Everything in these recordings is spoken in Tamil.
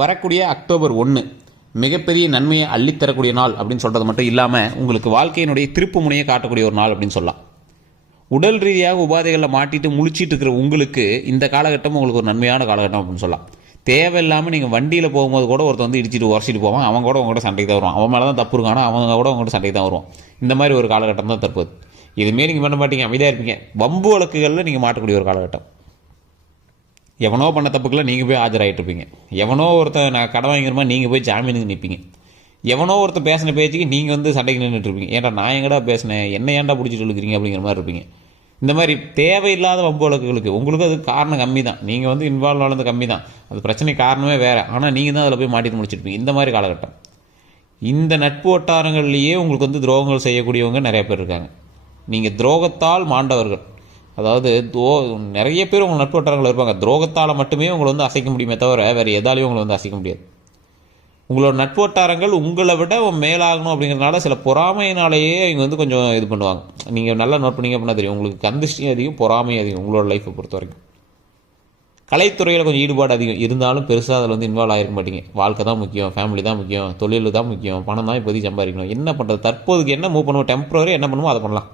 வரக்கூடிய அக்டோபர் 1 மிகப்பெரிய நன்மையை அள்ளித்தரக்கூடிய நாள் அப்படின்னு சொல்கிறது மட்டும் இல்லாமல் உங்களுக்கு வாழ்க்கையினுடைய திருப்பு முனையை காட்டக்கூடிய ஒரு நாள் அப்படின்னு சொல்லலாம். உடல் ரீதியாக உபாதைகளில் மாட்டிட்டு முழிச்சிட்டு இருக்கிற உங்களுக்கு இந்த காலகட்டம் உங்களுக்கு ஒரு நன்மையான காலகட்டம் அப்படின்னு சொல்லலாம். தேவையில்லாமல் நீங்கள் வண்டியில் போகும்போது கூட ஒருத்தர் வந்து இடிச்சிட்டு உரசிட்டு போவான், அவன் கூட உங்கள்கிட்ட சண்டைக்கு தான் வருவான். அவன் மேலே தான் தப்பு இருக்கானா அவங்க கூட உங்கள்கிட்ட சண்டைக்கு தான் வருவான். இந்த மாதிரி ஒரு காலகட்டம் தான் தற்போது. இதுமாரி நீங்கள் பண்ண மாட்டீங்க, அமைதியாக இருப்பீங்க. வம்பு வழக்குகளில் நீங்கள் மாட்டக்கூடிய ஒரு காலகட்டம். எவனோ பண்ண தப்புக்கெல்லாம் நீங்கள் போய் ஆஜராகிட்டு இருப்பீங்க. எவனோ ஒருத்தர் நான் கடன் வாங்கிக்கிறமா நீங்கள் போய் ஜாமீனுக்கு நிற்பீங்க. எவனோ ஒருத்தர் பேசின பேச்சுக்கு நீங்கள் வந்து சண்டைக்கு நின்றுட்டு இருப்பீங்க. ஏன்டா நான் எங்கடா பேசினேன், என்ன ஏன்டா பிடிச்சிட்டு இருக்கிறீங்க அப்படிங்கிற மாதிரி இருப்பீங்க. இந்த மாதிரி தேவையில்லாத வம்பு வழக்குகளுக்கு உங்களுக்கு அது காரணம் கம்மி தான். நீங்கள் வந்து இன்வால்வ் ஆனது கம்மி தான், அது பிரச்சனை காரணமே வேறு. ஆனால் நீங்கள் தான் அதில் போய் மாட்டிட்டு முடிச்சிருப்பீங்க. இந்த மாதிரி காலகட்டம். இந்த நட்பு வட்டாரங்கள்லேயே உங்களுக்கு வந்து துரோகங்கள் செய்யக்கூடியவங்க நிறைய பேர் இருக்காங்க. நீங்கள் துரோகத்தால் மாண்டவர்கள். அதாவது நிறைய பேர் உங்கள் நட்பு வட்டாரங்கள் இருப்பாங்க. துரோகத்தால் மட்டுமே உங்களை வந்து அசைக்க முடியுமே தவிர வேறு எதாலையும் உங்களை வந்து அசைக்க முடியாது. உங்களோட நட்பு வட்டாரங்கள் உங்களை விட மேலாகணும் அப்படிங்கிறதுனால சில பொறாமையினாலேயே இவங்க வந்து கொஞ்சம் இது பண்ணுவாங்க. நீங்கள் நல்லா நோட் பண்ணிங்க அப்படின்னா தெரியும். உங்களுக்கு கந்திஷ்டியும் அதிகம், பொறாமையும் அதிகம். உங்களோட லைஃப்பை பொறுத்த வரைக்கும் கலைத்துறையில் கொஞ்சம் ஈடுபாடு அதிகம் இருந்தாலும் பெருசாக அதில் வந்து இன்வால்வ் ஆகிருக்க மாட்டீங்க. வாழ்க்கை தான் முக்கியம், ஃபேமிலி தான் முக்கியம், தொழில் தான் முக்கியம், பணம் தான் இப்போதைக்கு சம்பாதிக்கணும். என்ன பண்ணுறது, தற்போதுக்கு என்ன மூவ் பண்ணுவோம், டெம்பரரி என்ன பண்ணுவோம் அதை பண்ணலாம்.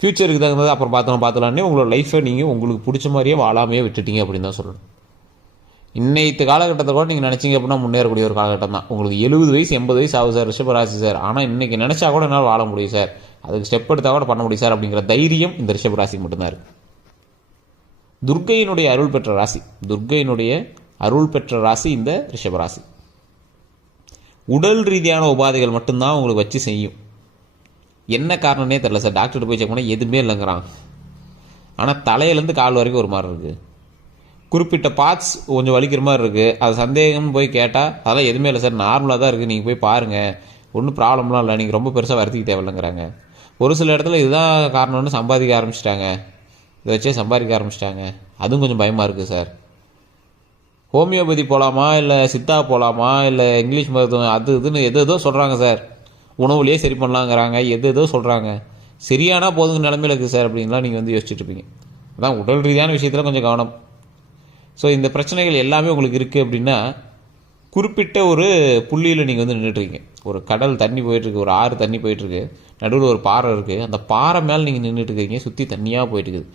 ஃப்யூச்சருக்கு தகுந்தது அப்புறம் பார்த்துலான்னே உங்களோட லைஃப்பை நீங்கள் உங்களுக்கு பிடிச்ச மாதிரியே வாழாமையே விட்டுட்டீங்க அப்படின்னு தான் சொல்லணும். இன்னைத்து காலகட்டத்தை கூட நீங்கள் நினச்சிங்க அப்படின்னா முன்னேறக்கூடிய ஒரு காலகட்டம் தான். உங்களுக்கு 70 வயசு 80 வயசு ஆகுது சார், ரிஷபராசி சார், ஆனால் இன்றைக்கி நினச்சா கூட என்னால் வாழ முடியும் சார், அதுக்கு ஸ்டெப் எடுத்தால் கூட பண்ண முடியும் சார் அப்படிங்கிற தைரியம் இந்த ரிஷபராசிக்கு மட்டும்தான் இருக்குது. துர்க்கையினுடைய அருள் பெற்ற ராசி, துர்க்கையினுடைய அருள் பெற்ற ராசி இந்த ரிஷபராசி. உடல் ரீதியான உபாதைகள் மட்டும்தான் உங்களுக்கு வச்சு செய்யும். என்ன காரணம்னே தெரில சார், டாக்டர்கிட்ட போய் செக் பண்ணால் எதுவுமே இல்லைங்கிறான். ஆனால் தலையிலேருந்து கால் வரைக்கும் ஒரு மாதிரி இருக்குது. குறிப்பிட்ட பார்ட்ஸ் கொஞ்சம் வலிக்கிற மாதிரி இருக்குது. அது சந்தேகம்னு போய் கேட்டால் அதெல்லாம் எதுவுமே இல்லை சார், நார்மலாக தான் இருக்குது, நீங்கள் போய் பாருங்கள், ஒன்றும் ப்ராப்ளம்லாம் இல்லை, நீங்கள் ரொம்ப பெருசாக வருத்திக்க தேவையில்லைங்கிறாங்க. ஒரு சில இடத்துல இதுதான் காரணம்னு சம்பாதிக்க ஆரம்பிச்சிட்டாங்க, இதை வச்சே சம்பாதிக்க ஆரம்பிச்சிட்டாங்க. அதுவும் கொஞ்சம் பயமாக இருக்குது சார். ஹோமியோபதி போகலாமா, இல்லை சித்தா போகலாமா, இல்லை இங்கிலீஷ் மருத்துவம் அது இதுன்னு எதோ சொல்கிறாங்க சார். உணவுலேயே சரி பண்ணலாங்கிறாங்க, எதோ சொல்கிறாங்க. சரியானா போதுங்க நிலமையில இருக்குது சார் அப்படின்லாம் நீங்கள் வந்து யோசிச்சுட்டு இருப்பீங்க. அதான் உடல் ரீதியான விஷயத்தில் கொஞ்சம் கவனம். ஸோ இந்த பிரச்சனைகள் எல்லாமே உங்களுக்கு இருக்குது அப்படின்னா குறிப்பிட்ட ஒரு புள்ளியில் நீங்கள் வந்து நின்றுட்டுருக்கீங்க. ஒரு கடல் தண்ணி போயிட்டுருக்கு, ஒரு ஆறு தண்ணி போயிட்டுருக்கு, நடுவில் ஒரு பாறை இருக்குது, அந்த பாறை மேலே நீங்கள் நின்றுட்டுருக்கீங்க, சுற்றி தண்ணியாக போயிட்டுருக்குது.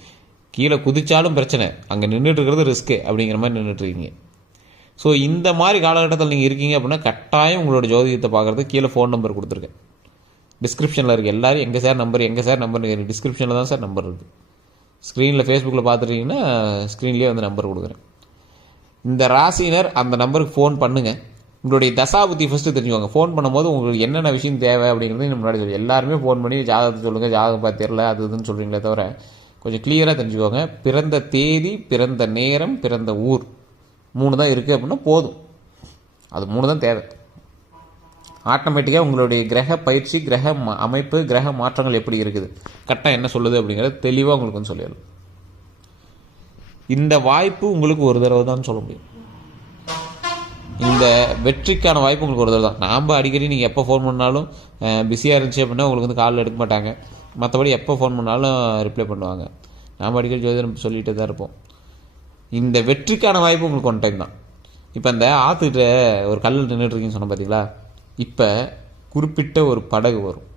கீழே குதிச்சாலும் பிரச்சனை, அங்கே நின்றுட்டுருக்கிறது ரிஸ்க்கு அப்படிங்கிற மாதிரி நின்றுட்டுருக்கீங்க. ஸோ இந்த மாதிரி காலகட்டத்தில் நீங்கள் இருக்கீங்க அப்படின்னா கட்டாயம் உங்களோட ஜோதிடத்தை பார்க்குறதுக்கு கீழே ஃபோன் நம்பர் கொடுத்துருக்கேன், டிஸ்கிரிப்ஷனில் இருக்குது. எல்லோரும் எங்கே சார் நம்பர் டிஸ்கிரிப்ஷனில் தான் சார் நம்பர் இருக்குது. ஸ்க்ரீனில் ஃபேஸ்புக்கில் பார்த்துட்டீங்கன்னா ஸ்க்ரீன்லேயே வந்து நம்பர் கொடுக்குறேன். இந்த ராசினர் அந்த நம்பருக்கு ஃபோன் பண்ணுங்கள். உங்களுடைய தசாபுத்தி ஃபஸ்ட்டு தெரிஞ்சுக்கோங்க. ஃபோன் பண்ணும்போது உங்களுக்கு என்னென்ன விஷயம் தேவை அப்படிங்கிறது முன்னாடி சொல்லி எல்லாருமே ஃபோன் பண்ணி ஜாதகத்தை சொல்லுங்கள், ஜாதகம் பார்த்து தெரில அது இதுன்னு சொல்கிறீங்களே தவிர கொஞ்சம் கிளியராக தெரிஞ்சுக்கோங்க. பிறந்த தேதி, பிறந்த நேரம், பிறந்த ஊர் 3 தான் இருக்குது அப்படின்னா போதும். அது 3 தான் தேவை. ஆட்டோமேட்டிக்காக உங்களுடைய கிரக பயிற்சி, கிரக அமைப்பு, கிரக மாற்றங்கள் எப்படி இருக்குது, கரெக்டாக என்ன சொல்லுது அப்படிங்கிறது தெளிவாக உங்களுக்கு வந்து சொல்லிடலாம். இந்த வாய்ப்பு உங்களுக்கு ஒரு தடவை தான் சொல்ல முடியும். இந்த வெற்றிக்கான வாய்ப்பு உங்களுக்கு ஒரு தடவை தான். நாம் அடிக்கடி நீங்கள் எப்போ ஃபோன் பண்ணாலும் பிஸியாக இருந்துச்சு அப்படின்னா உங்களுக்கு வந்து காலில் எடுக்க மாட்டாங்க. மற்றபடி எப்போ ஃபோன் பண்ணாலும் ரிப்ளை பண்ணுவாங்க. நாம் அடிக்கடி ஜோதிடம் சொல்லிகிட்டு தான் இருப்போம். இந்த வெற்றிக்கான வாய்ப்பு உங்களுக்கு ஒன் டைம் தான். இப்போ இந்த ஆற்றுக்கிட்ட ஒரு கல்லில் நின்றுட்டுருக்கீங்கன்னு சொன்ன பார்த்தீங்களா, இப்போ குறிப்பிட்ட ஒரு படகு வரும்.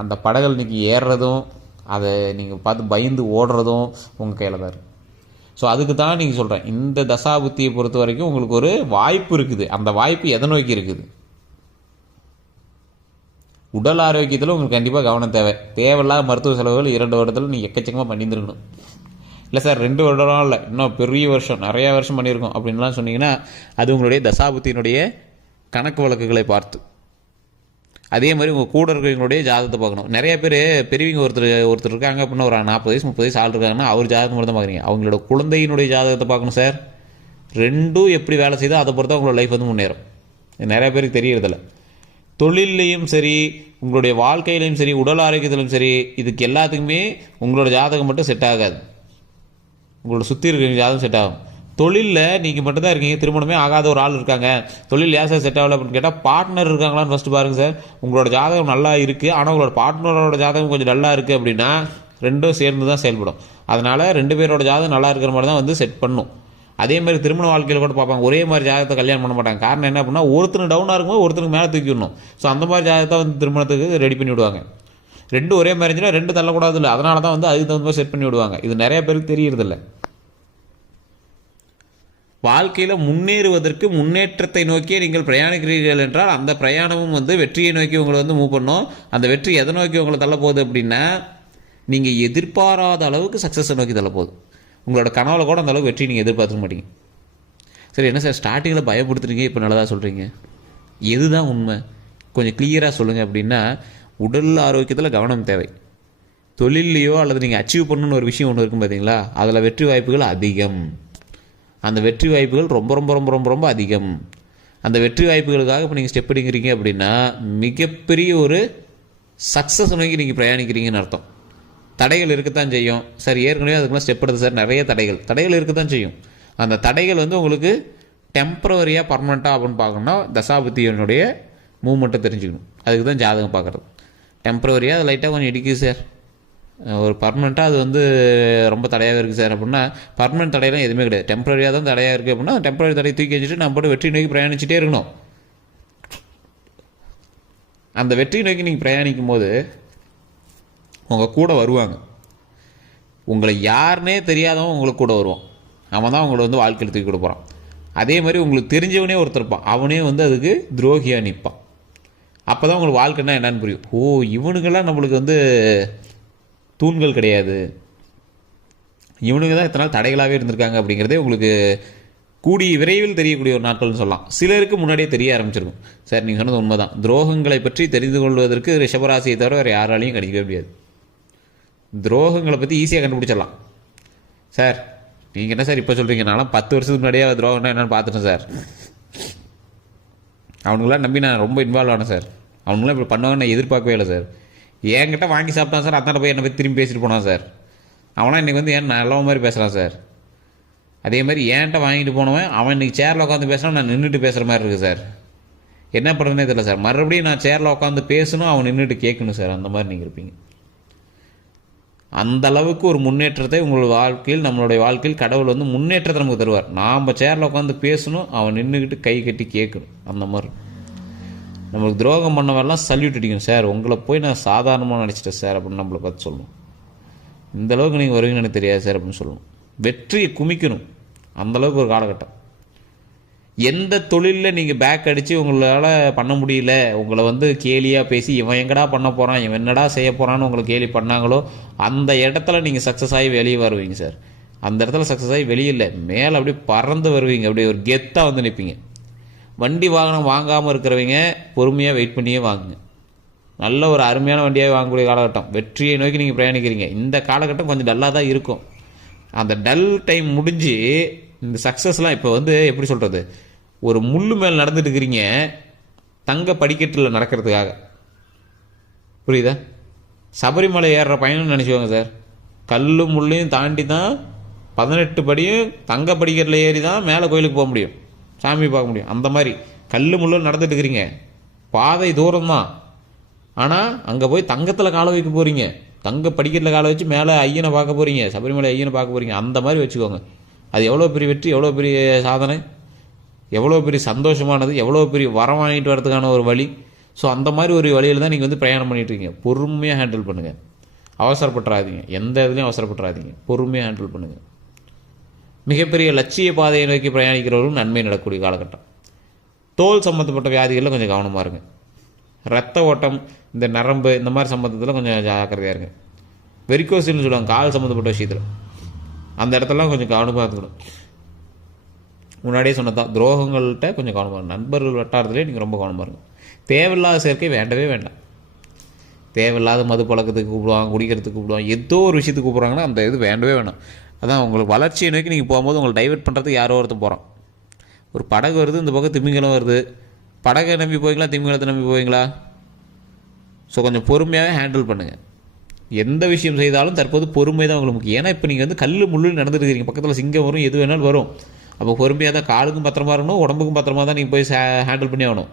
அந்த படகுல இன்றைக்கி ஏறுறதும் அதை நீங்கள் பார்த்து பயந்து ஓடுறதும் உங்கள் கையில் தான் இருக்குது. ஸோ அதுக்கு தான் நீங்கள் சொல்கிறேன், இந்த தசாபுத்தியை பொறுத்த வரைக்கும் உங்களுக்கு ஒரு வாய்ப்பு இருக்குது. அந்த வாய்ப்பு எதை நோக்கி இருக்குது? உடல் ஆரோக்கியத்தில் உங்களுக்கு கண்டிப்பாக கவனம் தேவை. தேவையில்லாத மருத்துவ செலவுகள் 2 வருடத்தில் நீங்கள் எக்கச்சக்கமாக பண்ணியிருந்துருக்கணும். இல்லை சார் 2 வருடம் இல்லை, இன்னும் பெரிய வருஷம், நிறையா வருஷம் பண்ணியிருக்கோம் அப்படின்லாம் சொன்னீங்கன்னா அது உங்களுடைய தசாபுத்தியினுடைய கணக்கு வழக்குகளை பார்த்து. அதே மாதிரி உங்கள் கூட இருக்கிறவங்களுடைய ஜாதகத்தை பார்க்கணும். நிறைய பேர் பெரியவங்க ஒருத்தர் இருக்காங்க அப்படின்னா ஒரு 40 வயசு 30 வயசு ஆள் இருக்காங்கன்னா அவர் ஜாதகம் மட்டும் தான் பார்க்குறீங்க. அவங்களோட குழந்தையினுடைய ஜாதகத்தை பார்க்கணும் சார். 2ம் எப்படி வேலை செய்தோ அதை பொறுத்து உங்களோட லைஃப் வந்து முன்னேறும். நிறைய பேருக்கு தெரியறதில்ல. தொழிலையும் சரி, உங்களுடைய வாழ்க்கையிலையும் சரி, உடல் ஆரோக்கியத்திலும் சரி, இதுக்கு எல்லாத்துக்குமே உங்களோட ஜாதகம் மட்டும் செட் ஆகாது. உங்களோட சுற்றி இருக்கிற ஜாதகம் செட் ஆகும். தொழிலில் நீங்கள் மட்டும்தான் இருக்கீங்க, திருமணமே ஆகாத ஒரு ஆள் இருக்காங்க, தொழில் ஏன் சார் செட் ஆகலை அப்படின்னு கேட்டால் பார்ட்னர் இருக்காங்களான்னு ஃபஸ்ட்டு பாருங்கள் சார். உங்களோட ஜாதகம் நல்லா இருக்குது, ஆனால் உங்களோட பார்ட்னரோட ஜாதகம் கொஞ்சம் நல்லா இருக்குது அப்படின்னா 2ம் சேர்ந்து தான் செயல்படும். அதனால் 2 பேரோட ஜாதகம் நல்லா இருக்கிற மாதிரி தான் வந்து செட் பண்ணும். அதே மாதிரி திருமண வாழ்க்கையில் கூட பார்ப்பாங்க, ஒரே மாதிரி ஜாதகத்தை கல்யாணம் பண்ண மாட்டாங்க. காரணம் என்ன அப்படின்னா, ஒருத்தருக்கு டவுனாக இருக்கும்போது ஒருத்தருக்கு மேலே தூக்கி விடணும். ஸோ அந்த மாதிரி ஜாதகத்தை வந்து திருமணத்துக்கு ரெடி பண்ணி விடுவாங்க. ரெண்டும் ஒரே மேரேஜ்னா ரெண்டு தள்ளக்கூடாது இல்லை, அதனால தான் வந்து அதுக்கு தகுந்த மாதிரி செட் பண்ணி விடுவாங்க. இது நிறைய பேருக்கு தெரியறதில்ல. வாழ்க்கையில் முன்னேறுவதற்கு முன்னேற்றத்தை நோக்கியே நீங்கள் பிரயாணிக்கிறீர்கள் என்றால் அந்த பிரயாணமும் வந்து வெற்றியை நோக்கி உங்களை வந்து மூவ் பண்ணும். அந்த வெற்றி எதை நோக்கி உங்களை தள்ள போகுது அப்படின்னா, நீங்கள் எதிர்பாராத அளவுக்கு சக்ஸஸை நோக்கி தள்ள போகுது. உங்களோட கனவுல கூட அந்த அளவுக்கு வெற்றி நீங்கள் எதிர்பார்த்துக்க மாட்டீங்க. சரி, என்ன சார் ஸ்டார்டிங்கில் பயப்படுத்துறீங்க, இப்போ நல்லதாக சொல்கிறீங்க, எதுதான் உண்மை கொஞ்சம் கிளியராக சொல்லுங்கள் அப்படின்னா, உடல் ஆரோக்கியத்தில் கவனம் தேவை. தொழிலையோ அல்லது நீங்கள் அச்சீவ் பண்ணணுன்னு ஒரு விஷயம் ஒன்று இருக்கும் பார்த்தீங்களா, அதில் வெற்றி வாய்ப்புகள் அதிகம். அந்த வெற்றி வாய்ப்புகள் ரொம்ப ரொம்ப ரொம்ப ரொம்ப ரொம்ப அதிகம். அந்த வெற்றி வாய்ப்புகளுக்காக இப்போ நீங்கள் ஸ்டெப் எடுக்கிறீங்க அப்படின்னா மிகப்பெரிய ஒரு சக்ஸஸ் நோக்கி நீங்கள் பிரயாணிக்கிறீங்கன்னு அர்த்தம். தடைகள் இருக்கத்தான் செய்யும் சார், ஏற்கனவே அதுக்குலாம் ஸ்டெப் எடுத்து சார், நிறைய தடைகள் இருக்கத்தான் செய்யும். அந்த தடைகள் வந்து உங்களுக்கு டெம்பரவரியாக பர்மனெண்ட்டாக அப்படின்னு பார்க்கணுன்னா தசாபுத்தியனுடைய மூவ்மெண்ட்டை தெரிஞ்சுக்கணும். அதுக்கு தான் ஜாதகம் பார்க்குறது. டெம்பரவரியாக அது லைட்டாக கொஞ்சம் இடிக்குது சார், ஒரு பர்மனெண்ட்டாக அது வந்து ரொம்ப தடையாக இருக்குது சார் அப்படின்னா, பர்மனெண்ட் தடையெல்லாம் எதுவுமே கிடையாது. டெம்பரரியாக தான் தடையாக இருக்குது அப்படின்னா டெம்பரரி தடையை தூக்கி வச்சுட்டு நம்ம போட்டு வெற்றி நோக்கி பிரயாணிச்சிட்டே இருக்கணும். அந்த வெற்றி நோக்கி நீங்கள் பிரயாணிக்கும் போது உங்கள் கூட வருவாங்க. உங்களை யாருன்னே தெரியாதவன் உங்களுக்கு கூட வருவான். அவன் தான் உங்களை வந்து வாழ்க்கையில் தூக்கி கொடுப்பான். அதே மாதிரி உங்களுக்கு தெரிஞ்சவனே ஒருத்தர் இருப்பான், அவனே வந்து அதுக்கு துரோகியாக நிற்பான். அப்போ தான் உங்களுக்கு வாழ்க்கைன்னா என்னன்னு புரியும். ஓ, இவனுங்கெல்லாம் நம்மளுக்கு வந்து தூண்கள் கிடையாது, இவனுங்க தான் இத்தனை நாள் தடைகளாகவே இருந்திருக்காங்க அப்படிங்கிறதே உங்களுக்கு கூடிய விரைவில் தெரியக்கூடிய ஒரு நாட்கள்னு சொல்லலாம். சிலருக்கு முன்னாடியே தெரிய ஆரம்பிச்சிருக்கும். சார் நீங்கள் சொன்னது உண்மை தான். துரோகங்களை பற்றி தெரிந்து கொள்வதற்கு ரிஷபராசியை தவிர வேறு யாராலையும் கிடைக்கவே முடியாது. துரோகங்களை பற்றி ஈஸியாக கண்டுபிடிச்சிடலாம். சார் நீங்கள் என்ன சார் இப்போ சொல்கிறீங்க, நான்லாம் 10 வருஷத்துக்கு முன்னாடியே துரோகம்னா என்னென்னு பார்த்துட்டேன் சார். அவனுங்களாம் நம்பி நான் ரொம்ப இன்வால்வ் ஆனேன் சார். அவனுங்களாம் இப்படி பண்ணுவாங்கன்னு நான் எதிர்பார்க்கவே இல்லை சார். என்கிட்ட வாங்கி சாப்பிட்டான் சார், அத்தாண்ட போய் என்னை பற்றி திரும்பி பேசிட்டு போனான் சார். அவனா இன்றைக்கி வந்து ஏன் நல்ல மாதிரி பேசுகிறான் சார். அதே மாதிரி என்கிட்ட வாங்கிட்டு போனவன் அவன் இன்றைக்கி சேரில் உட்காந்து பேசுகிறான், நான் நின்றுட்டு பேசுகிற மாதிரி இருக்குது சார். என்ன பண்ணுறதுனே தெரியல சார். மறுபடியும் நான் சேரில் உட்காந்து பேசணும், அவன் நின்றுட்டு கேட்கணும் சார். அந்த மாதிரி நீங்கள் இருப்பீங்க. அந்த அளவுக்கு ஒரு முன்னேற்றத்தை உங்களோட வாழ்க்கையில், நம்மளுடைய வாழ்க்கையில் கடவுள் வந்து முன்னேற்றத்தை நமக்கு தருவார். நாம் சேரில் உட்காந்து பேசணும், அவன் நின்றுக்கிட்டு கை கட்டி கேட்கணும். அந்த மாதிரி நம்மளுக்கு துரோகம் பண்ணவரெல்லாம் சல்யூட் அடிக்கணும். சார் உங்களை போய் நான் சாதாரணமாக நினச்சிட்டேன் சார் அப்படின்னு நம்மளை பார்த்து சொல்லணும். இந்தளவுக்கு நீங்கள் வருவீங்கன்னு எனக்கு தெரியாது சார் அப்படின்னு சொல்லணும். வெற்றியை குமிக்கணும். அந்தளவுக்கு ஒரு காலகட்டம். எந்த தொழிலில் நீங்கள் பேக் அடித்து உங்களால் பண்ண முடியல, உங்களை வந்து கேலியாக பேசி இவன் எங்கடா பண்ண போகிறான், இவன் என்னடா செய்ய போகிறான்னு உங்களை கேலி பண்ணாங்களோ அந்த இடத்துல நீங்கள் சக்ஸஸ் ஆகி வெளியே வருவீங்க சார். அந்த இடத்துல சக்ஸஸ் ஆகி வெளியே இல்லை, மேலே அப்படியே பறந்து வருவீங்க. அப்படியே ஒரு கெத்தாக வந்து நிற்பீங்க. வண்டி வாகனம் வாங்காமல் இருக்கிறவங்க பொறுமையாக வெயிட் பண்ணியே வாங்குங்க. நல்ல ஒரு அருமையான வண்டியாக வாங்கக்கூடிய காலகட்டம். வெற்றியை நோக்கி நீங்கள் பிரயாணிக்கிறீங்க. இந்த காலகட்டம் கொஞ்சம் டல்லாக தான் இருக்கும். அந்த டல் டைம் முடிஞ்சு இந்த சக்ஸஸ்லாம் இப்போ வந்து எப்படி சொல்கிறது, ஒரு முள்ளு மேலே நடந்துட்டு இருக்கிறீங்க தங்க படிக்கட்டில் நடக்கிறதுக்காக. புரியுதா? சபரிமலை ஏறுற பயணம்னு நினச்சிவாங்க சார். கல்லு முள்ளையும் தாண்டி தான் 18 படியும் தங்க படிக்கட்டில் ஏறி தான் மேலே கோயிலுக்கு போக முடியும், சாமி பார்க்க முடியும். அந்த மாதிரி கல் முள்ளும் நடந்துட்டு இருக்கிறீங்க. பாதை தூரம் தான், ஆனால் அங்கே போய் தங்கத்தில் காலை வைக்க போகிறீங்க, தங்க படிக்கட்டில் காலை வச்சு மேலே ஐயனை பார்க்க போகிறீங்க, சபரிமலை ஐயனை பார்க்க போகிறீங்க. அந்த மாதிரி வச்சுக்கோங்க. அது எவ்வளோ பெரிய வெற்றி, எவ்வளோ பெரிய சாதனை, எவ்வளோ பெரிய சந்தோஷமானது, எவ்வளோ பெரிய வரம் வாங்கிட்டு வரதுக்கான ஒரு வழி. ஸோ அந்த மாதிரி ஒரு வழியில் தான் நீங்கள் வந்து பிரயாணம் பண்ணிட்டுருக்கீங்க. பொறுமையாக ஹேண்டில் பண்ணுங்கள், அவசரப்பட்டுறாதீங்க. எந்த இதுலேயும் அவசரப்பட்டுறாதீங்க, பொறுமையாக ஹேண்டில் பண்ணுங்கள். மிகப்பெரிய லட்சிய பாதையை நோக்கி பிரயாணிக்கிறவர்களும் நன்மை நடக்கக்கூடிய காலகட்டம். தோல் சம்மந்தப்பட்ட வியாதிகளில் கொஞ்சம் கவனமாக இருங்க. ரத்த ஓட்டம், இந்த நரம்பு, இந்த மாதிரி சம்மந்தத்தில் கொஞ்சம் ஜாக்கிரதையாக இருங்க. வெரிகோசில்னு சொல்லுவாங்க கால் சம்மந்தப்பட்ட விஷயத்தில், அந்த இடத்துலலாம் கொஞ்சம் கவனமாக இருந்துக்கணும். முன்னாடியே சொன்னதான், துரோகங்கள்கிட்ட கொஞ்சம் கவனமாக இருக்கும். நண்பர்கள் வட்டாரத்திலே நீங்கள் ரொம்ப கவனமாக இருக்கும். தேவையில்லாத சேர்க்கை வேண்டவே வேண்டாம். தேவையில்லாத மது பழக்கத்துக்கு கூப்பிடுவாங்க, குடிக்கிறதுக்கு கூப்பிடுவாங்க, ஏதோ ஒரு விஷயத்துக்கு கூப்பிட்றாங்கன்னா அந்த இது வேண்டவே வேண்டாம். அதான் உங்களுக்கு வளர்ச்சியை நோக்கி நீங்கள் போகும்போது உங்களை டைவெர்ட் பண்ணுறதுக்கு யாரோ ஒருத்தர் போகிறான். ஒரு படகு வருது, இந்த பக்கம் திமிங்கலம் வருது. படகை நம்பி போவீங்களா, திமிங்கலத்தை நம்பி போவீங்களா? ஸோ கொஞ்சம் பொறுமையாகவே ஹேண்டில் பண்ணுங்கள். எந்த விஷயம் செய்தாலும் தற்போது பொறுமை தான் உங்களுக்கு முக்கியம். ஏன்னா இப்போ நீங்கள் வந்து கல் முள்ளு நடந்துட்டு இருக்கீங்க, பக்கத்தில் சிங்கம் வரும், எது வேணாலும் வரும். அப்போ பொறுமையாக தான், காலுக்கும் பத்திரமா இருக்கணும், உடம்புக்கும் பத்திரமா தான் நீங்கள் போய் ஹேண்டில் பண்ணி ஆகணும்.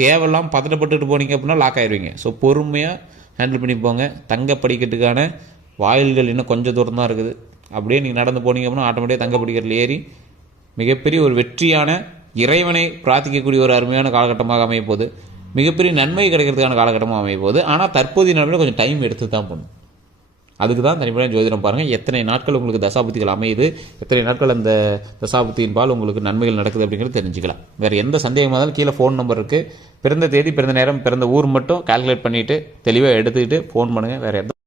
தேவையில்லாம் பதட்டப்பட்டுட்டு போனீங்க அப்படின்னா லாக் ஆயிடுவீங்க. ஸோ பொறுமையாக ஹேண்டில் பண்ணி போங்க. தங்க படிக்கட்டுக்கான வாயில்கள் இன்னும் கொஞ்சம் தூரம் தான் இருக்குது. அப்படியே நீங்கள் நடந்து போனீங்க அப்படின்னா ஆட்டோமேட்டிக்காக தங்க படிக்கட்டில் ஏறி மிகப்பெரிய ஒரு வெற்றியான இறைவனை பிரார்த்திக்கக்கூடிய ஒரு அருமையான காலகட்டமாக அமைய போகுது. மிகப்பெரிய நன்மை கிடைக்கிறதுக்கான காலகட்டமாக அமைய போகுது. ஆனால் தற்போதைய நிலைமையில் கொஞ்சம் டைம் எடுத்து தான் போகணும். அதுக்கு தான் தனிப்படையான ஜோதிடம் பாருங்கள். எத்தனை நாட்கள் உங்களுக்கு தசாபுத்திகள் அமையுது, எத்தனை நாட்கள் அந்த தசாபுத்தியின் பால் உங்களுக்கு நன்மைகள் நடக்குது அப்படிங்கிறது தெரிஞ்சுக்கலாம். வேறு எந்த சந்தேகமாக இருந்தாலும் கீழே ஃபோன் நம்பர் இருக்குது. பிறந்த தேதி, பிறந்த நேரம், பிறந்த ஊர் மட்டும் கால்குலேட் பண்ணிவிட்டு தெளிவாக எடுத்துக்கிட்டு ஃபோன் பண்ணுங்கள். வேறு எந்த